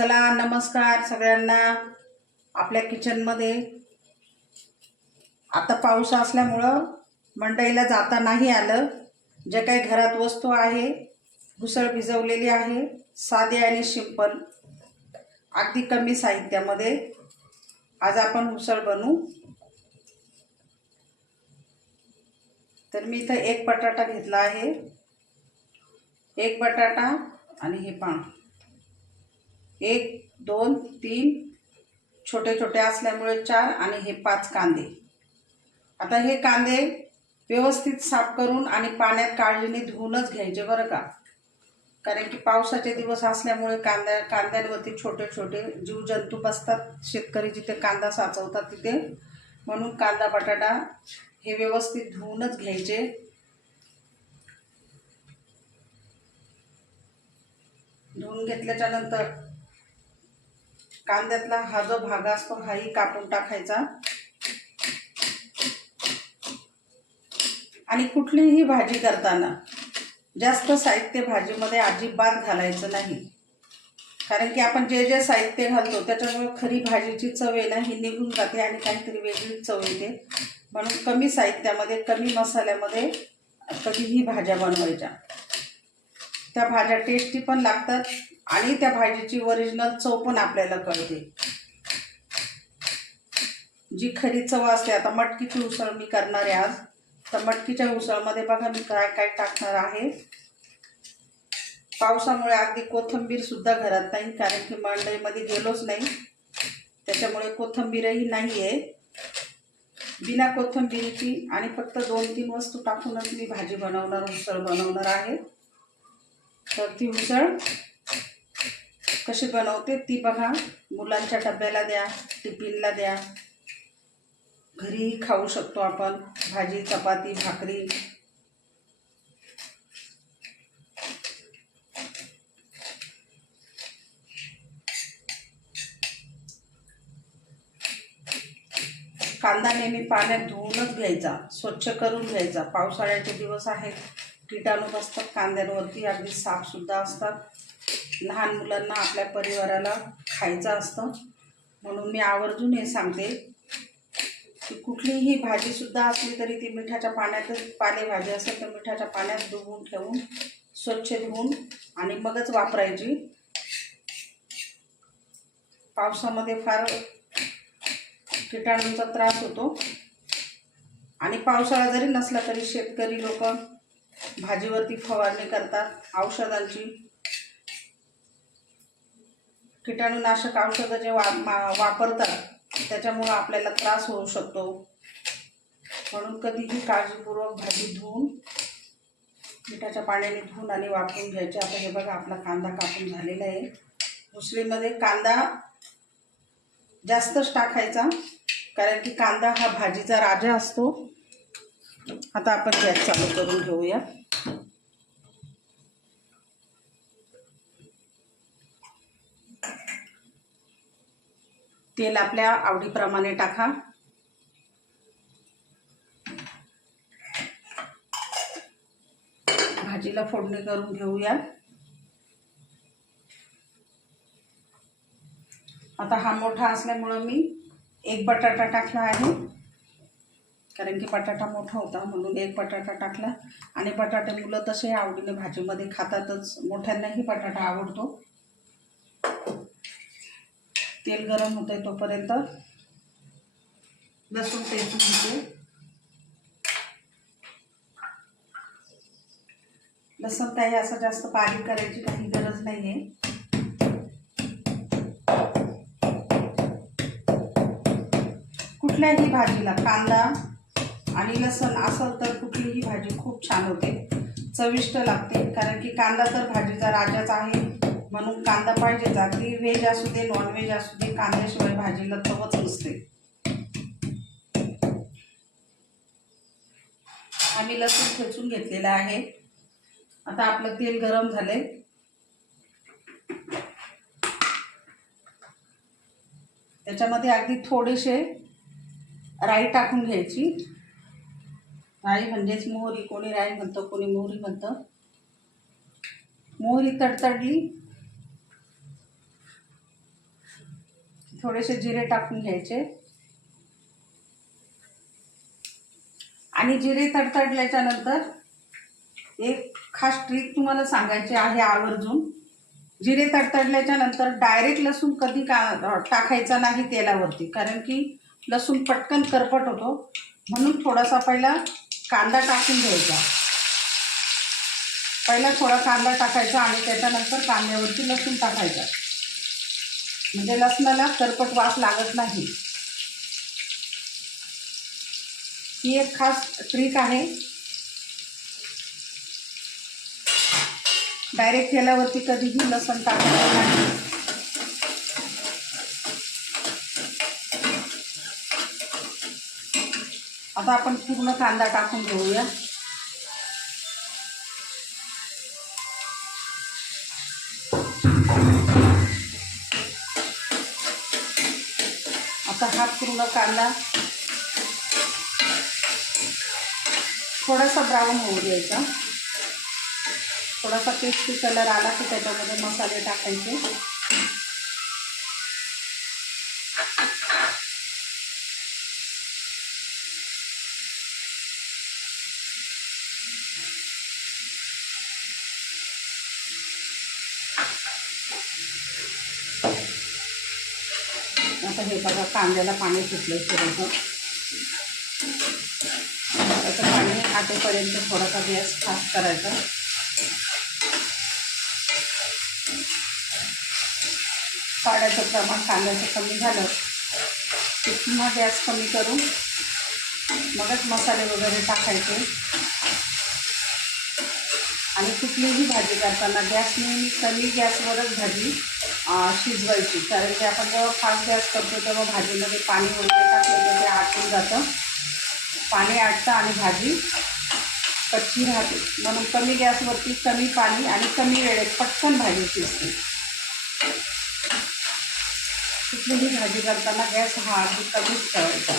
चला नमस्कार सगळ्यांना आपल्या किचनमध्ये आता पाऊस असल्यामुळं मंडईला जाता नाही आलं. जे काही घरात वस्तू आहे घुसळ भिजवलेली आहे साधे आणि सिंपल अगदी कमी साहित्यामध्ये. आज आपण उसळ बनवू. तर मी इथं एक बटाटा घेतला आहे. एक बटाटा आणि हे पाणी एक दोन तीन छोटे छोटे असल्यामुळे चार आणि हे पाच कांदे. आता हे कांदे व्यवस्थित साफ करून आणि पाण्यात काळजीने धुवूनच घ्यायचे बरं का? कारण की पावसाचे दिवस असल्यामुळे कांद्या कांद्यांवरती छोटे छोटे जीवजंतू बसतात. शेतकरी जिथे कांदा साचवतात तिथे. म्हणून कांदा बटाटा हे व्यवस्थित धुवूनच घ्यायचे. धुवून घेतल्याच्यानंतर कांद्यातला हा जो भाग असतो हाही कापून टाकायचा. आणि कुठलीही भाजी करताना जास्त साहित्य भाजीमध्ये अजिबात घालायचं नाही. कारण की आपण जे जे साहित्य घालतो त्याच्यामुळे खरी भाजीची चव आहे ना ही निघून जाते आणि काहीतरी वेगळीच चव येते. म्हणून कमी साहित्यामध्ये कमी मसाल्यामध्ये कधीही भाज्या बनवायच्या. त्या भाज्या टेस्टी पण लागतात आणि त्या भाजीची ओरिजिनल चव पण आपल्याला कळते. जी खरी चव असते आता मटकीची उसळ मी करणार आहे आज. तर मटकीच्या उसळमध्ये बघा मी काय काय टाकणार आहे. पावसामुळे अगदी कोथंबीर सुद्धा घरात नाही कारण की मंडईमध्ये गेलोच नाही. त्याच्यामुळे कोथिंबीरही नाही आहे बिना कोथिंबीरची आणि फक्त दोन तीन वस्तू टाकूनच मी भाजी बनवणार उसळ बनवणार आहे. तर ती उसळ कशी बनवते ती बघा. मुलांच्या डब्याला द्या टिफिनला द्या. घरीही खाऊ शकतो आपण. भाजी चपाती भाकरी. कांदा नेहमी पाण्यात धुवूनच घ्यायचा. स्वच्छ करून घ्यायचा. पावसाळ्याचे दिवस आहेत. किटाणू बसतात. कांद्यांवरती अगदी साफसुद्धा असतात. लहान मुलांना आपल्या परिवाराला खायचं असतं. म्हणून मी आवर्जून हे सांगते की कुठलीही भाजीसुद्धा असली तरी ती मिठाच्या पाण्यातच पालेभाजी असेल तर मिठाच्या पाण्यात डुबून ठेवून स्वच्छ धुवून आणि मगच वापरायची. पावसामध्ये फार किटाणूंचा त्रास होतो. आणि पावसाळा जरी नसला तरी शेतकरी लोक भाजीवरती फवारणी करतात औषधांची. किटाणूनाशक औषधं जे वा मा- वापरतात त्याच्यामुळं आपल्याला त्रास होऊ शकतो. म्हणून कधीही काळजीपूर्वक भाजी धुवून मिठाच्या पाण्याने धुवून आणि वापरून घ्यायचे. आता हे बघा आपला कांदा कापून झालेला आहे. दुसरीमध्ये कांदा जास्तच टाकायचा कारण की कांदा हा भाजीचा राजा असतो. आता आपण गॅस चालू करून घेऊया. तेल आपल्या आवडीप्रमाणे टाका. भाजीला फोडणी करून घेऊया. आता हा मोठा असल्यामुळं मी एक बटाटा टाकला आहे. कारण की बटाटा मोठा होता म्हणून एक बटाटा टाकला. आणि बटाटे मुलं तसे आवडीने भाजीमध्ये खातातच. मोठ्यांनाही बटाटा आवडतो. तेल गरम होते तोपर्यंत. लसूण टेचून घेते लसूण काही असं जास्त पाणी करायची काही गरज नाही आहे कुठल्याही भाजीला कांदा आणि लसण असेल तर कुठलीही भाजी खूप छान होते. चविष्ट लागते कारण की कांदा तर भाजीचा राजाच आहे. म्हणून कांदा पाहिजेच अगदी व्हेज असू दे नॉनव्हेज असू दे कांद्याशिवाय भाजीला तवच नसते. आम्ही लसूण ठेचून घेतलेला आहे. आता आपलं तेल गरम झालंय. त्याच्यामध्ये अगदी थोडेसे राई टाकून घ्यायची. राई म्हणजेच मोहरी कोणी राई म्हणतं कोणी मोहरी म्हणतं. मोहरी तडतडली. थोडेसे जिरे टाकून घ्यायचे. आणि जिरे तडतडल्याच्या नंतर एक खास ट्रिक तुम्हाला सांगायची आहे आवर्जून. जिरे तडतडल्याच्या नंतर डायरेक्ट लसूण कधी का टाकायचा नाही तेलावरती कारण की लसूण पटकन करपट होतो. म्हणून थोडासा पहिला कांदा टाकून घ्यायचा. पहिला थोडा कांदा टाकायचा आणि त्याच्यानंतर कांद्यावरती लसूण टाकायचा. म्हणजे लसणाला सरपट वास लागत नाही. ही एक खास ट्रिक आहे. डायरेक्ट तेलावरती कधीही लसण टाकणार नाही. आता आपण पूर्ण कांदा टाकून घेऊया. पूर्ण कांदा. थोडासा ब्राऊन होऊ द्यायचा. थोडासा पेस्टी कलर आला की त्याच्यामध्ये मसाले टाकायचे. आता हे बघा कांद्याला पाणी सुटलं थोडंसं. त्याचं पाणी आटेपर्यंत थोडासा गॅस फास्ट करायचा. पाण्याचं प्रमाण कांद्याचं कमी झालं की पुन्हा गॅस कमी करून मगच मसाले वगैरे टाकायचे. आणि कुठलीही भाजी करताना गॅस नेहमी कमी गॅसवरच भाजी शिजवायची. कारण की आपण जेव्हा फास्ट गॅस करतो तेव्हा भाजीमध्ये पाणी वगैरे टाकलं तर ते आटून जातं. पाणी आटतं आणि भाजी कच्ची राहते. म्हणून कमी गॅसवरती कमी पाणी आणि कमी वेळेत पटकन भाजी शिजते. कुठलीही भाजी करताना गॅस हा अगदी कमीच ठेवायचा.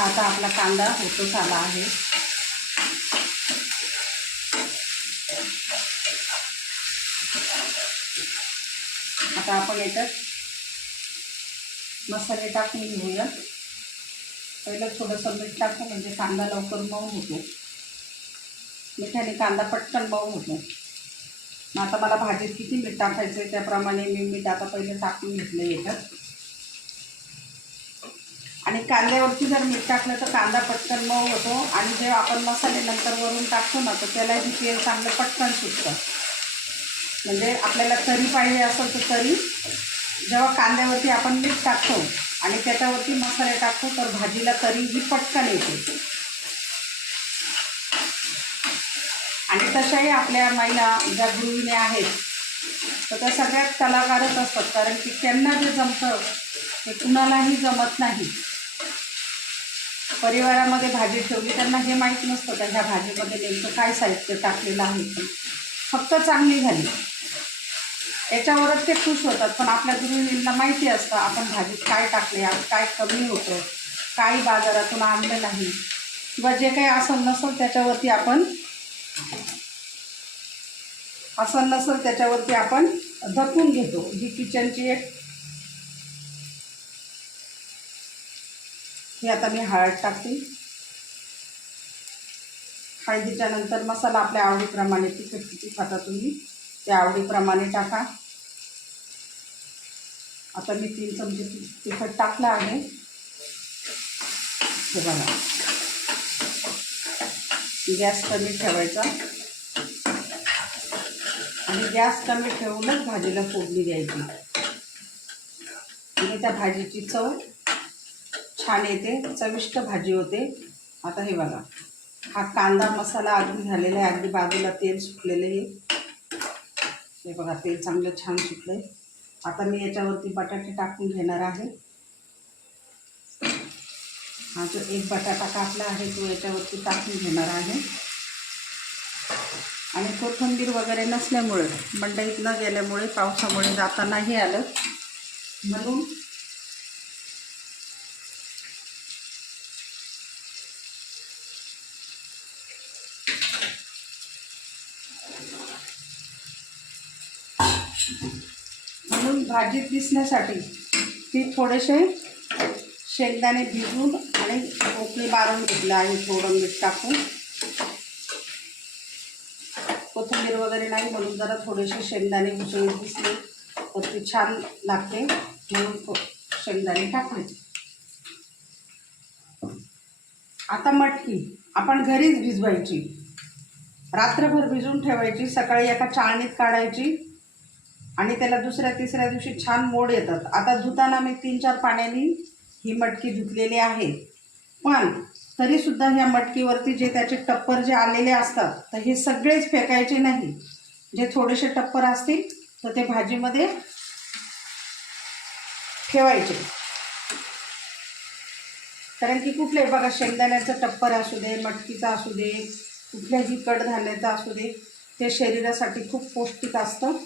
हा आता आपला कांदा होतच आला आहे. आता आपण याच्यात मसाले टाकून घेऊया. पहिलं थोडंसं मीठ टाकू म्हणजे कांदा लवकर मऊ होतो. मिठाने कांदा पटकन मऊ होतो. मग आता मला भाजीत किती मीठ टाकायचं आहे त्याप्रमाणे मी मीठ आता पहिलं टाकून घेतलं याच्यात. आणि कांद्यावरती जर मीठ टाकलं तर कांदा पटकन मऊ होतो. आणि जेव्हा आपण मसाले नंतर वरून टाकतो ना तर त्यालाही तेल चांगलं पटकन सुटतं. म्हणजे आपल्याला तरी पाहिजे असेल तर तरी जेव्हा कांद्यावरती आपण मीठ टाकतो आणि त्याच्यावरती मसाले टाकतो तर भाजीला तरी ही पटकन येते. आणि तशाही आपल्या महिला ज्या गृहिणी आहेत तर त्या सगळ्यात कलाकारच असतात. कारण की त्यांना जे जमतं ते कुणालाही जमत नाही. परिवारामध्ये भाजी ठेवली त्यांना हे माहीत नसतं का ह्या भाजीमध्ये नेमकं काय साहित्य टाकलेलं आहे ते. फक्त चांगली झाली. याच्यावरच ते खुश होतात पण आपल्या गृहिणींना माहिती असतं आपण भाजीत काय टाकले काय कमी होतं काही बाजारातून आणलं नाही. किंवा जे काही असं नसेल त्याच्यावरती आपण असं नसेल त्याच्यावरती आपण धकून घेतो. ही किचनची एक हे आता मी हळद टाकते. हळदीच्या नंतर मसाला आपल्या आवडीप्रमाणे तिखट किती खाता तुम्ही. त्या आवडीप्रमाणे टाका. आता मी तीन चमचे तिखट टाकलं आहे. हे बघा. गॅस कमी ठेवायचा. आणि गॅस कमी ठेवूनच भाजीला फोडणी द्यायची. आणि त्या भाजीची चव छान येते. चविष्ट भाजी होते. आता हे बघा. हा कांदा मसाला अजून झालेला आहे. अगदी बाजूला तेल सुटलेलं हे हे बघा तेल चांगलं छान सुटलं आहे आता मी याच्यावरती बटाटे टाकून घेणार आहे. हा जो एक बटाटा कापला आहे तो याच्यावरती टाकून घेणार आहे. आणि कोथिंबीर वगैरे नसल्यामुळे मंडईत न गेल्यामुळे पावसामुळे जाता नाही आलं. म्हणून म्हणून भाजीत दिसण्यासाठी ती थोडेसे शेंगदाणे भिजून आणि पोकळी मारून घेतलं आहे थोडं मीठ टाकून. कोथिंबीर वगैरे नाही म्हणून जरा थोडेसे शेंगदाणे उचलून दिसले तर ती छान लागते म्हणून शेंगदाणे टाकले. आता मटकी. आपण घरीच भिजवायची. रात्रभर भिजवून ठेवायची सकाळी एका चाळणीत काढायची आणि त्याला दुसऱ्या तिसऱ्या दिवशी छान मोड येतात. आता धुताना मी तीन चार पाण्याने ही मटकी धुतलेली आहे. पण तरीसुद्धा ह्या मटकीवरती जे त्याचे टप्पर जे आलेले असतात तर हे सगळेच फेकायचे नाही. जे थोडेसे टप्पर असतील तर ते भाजीमध्ये ठेवायचे. कारण की कुठले बघा शेंगदाण्याचं टप्पर असू दे मटकीचा असू दे कुठल्याही कडधान्याचा असू दे ते शरीरासाठी खूप पौष्टिक असतं.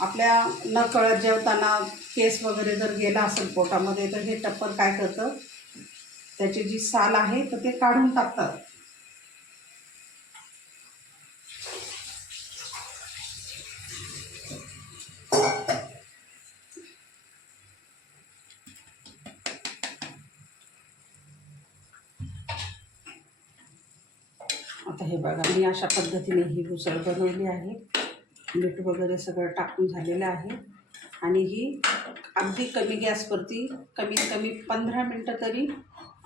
आपल्या न कळत जेवताना केस वगैरे जर गेला असेल पोटामध्ये तर हे टप्पर काय करतं? त्याची जी साल आहे तर ते काढून टाकतात. आता हे बघा मी अशा पद्धतीने ही उसळ बनवली आहे. मीठ वगैरे सगळं टाकून झालेलं आहे. आणि ही अगदी कमी गॅसवरती कमीत कमी पंधरा मिनटं तरी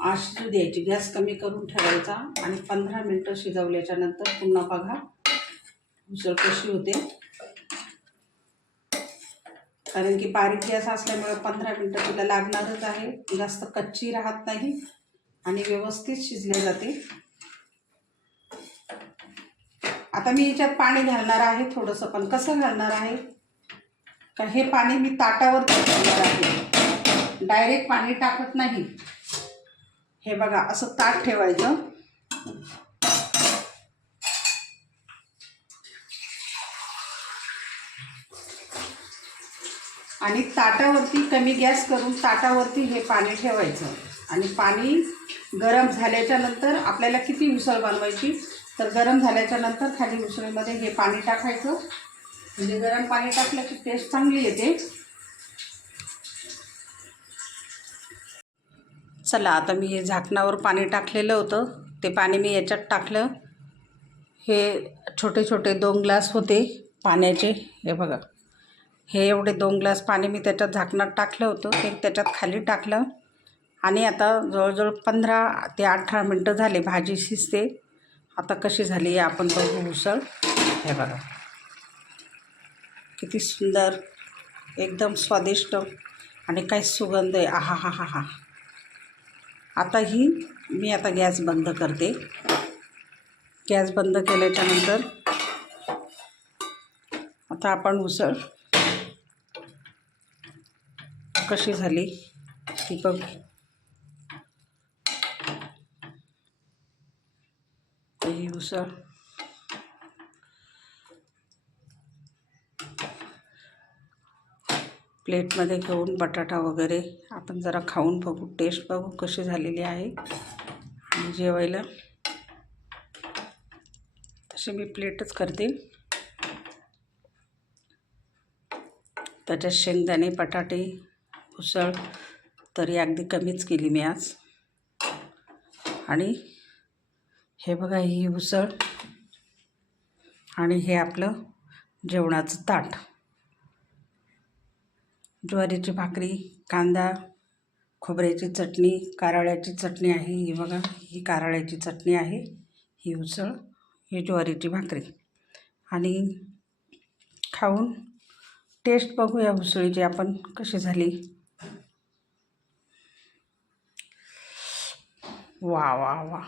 आश शिजू द्यायची. गॅस कमी करून ठेवायचा आणि पंधरा मिनटं शिजवल्याच्या नंतर पुन्हा बघा उसळ कशी होते. कारण की बारीक गॅस असल्यामुळे पंधरा मिनटं तिला लागणारच आहे. जास्त कच्ची राहत नाही आणि व्यवस्थित शिजले जाते. आता मी याच्यात पाणी घालणार आहे थोडंसं पण कसं घालणार आहे? का हे पाणी मी ताटावर घालणार आहे. डायरेक्ट पाणी टाकत नाही. हे बघा असं ताट ठेवायचं. आणि ताटावरती कमी गॅस करून ताटावरती हे पाणी ठेवायचं. आणि पाणी गरम झाल्याच्यानंतर आपल्याला किती उसळ बनवायची? तर गरम झाल्याच्यानंतर खाली उसळीमध्ये हे पाणी टाकायचं. म्हणजे गरम पाणी टाकलं की टेस्ट चांगली येते. चला आता मी हे झाकणावर पाणी टाकलेलं होतं. ते पाणी मी याच्यात टाकलं. हे छोटे छोटे दोन ग्लास होते पाण्याचे. हे बघा. हे एवढे दोन ग्लास पाणी मी त्याच्यात झाकणात टाकलं होतं. ते त्याच्यात खाली टाकलं. आणि आता जवळजवळ पंधरा ते अठरा मिनटं झाले भाजी शिजते. आता कशी झाली आहे आपण बघू उसळ हे बघा. किती सुंदर एकदम स्वादिष्ट आणि काय सुगंध आहे. आहा हा हा हा. आता ही मी आता गॅस बंद करते. गॅस बंद केल्याच्यानंतर आता आपण उसळ. कशी झाली ती बघ. ही प्लेटमध्ये घेऊन बटाटा वगैरे आपण जरा खाऊन बघू. टेस्ट बघू कशी झालेली आहे. जेवायला तशी मी प्लेटच करते. त्याच्यात शेंगदाणे बटाटे उसळ तरी अगदी कमीच केली मी आज. आणि हे बघा ही उसळ आणि हे आपलं जेवणाचं ताट. ज्वारीची भाकरी कांदा खोबऱ्याची चटणी कारळ्याची चटणी आहे. ही बघा ही कारळ्याची चटणी आहे. ही उसळ ही ज्वारीची भाकरी. आणि खाऊन टेस्ट बघूया उसळीची आपण कशी झाली. वा वा वा.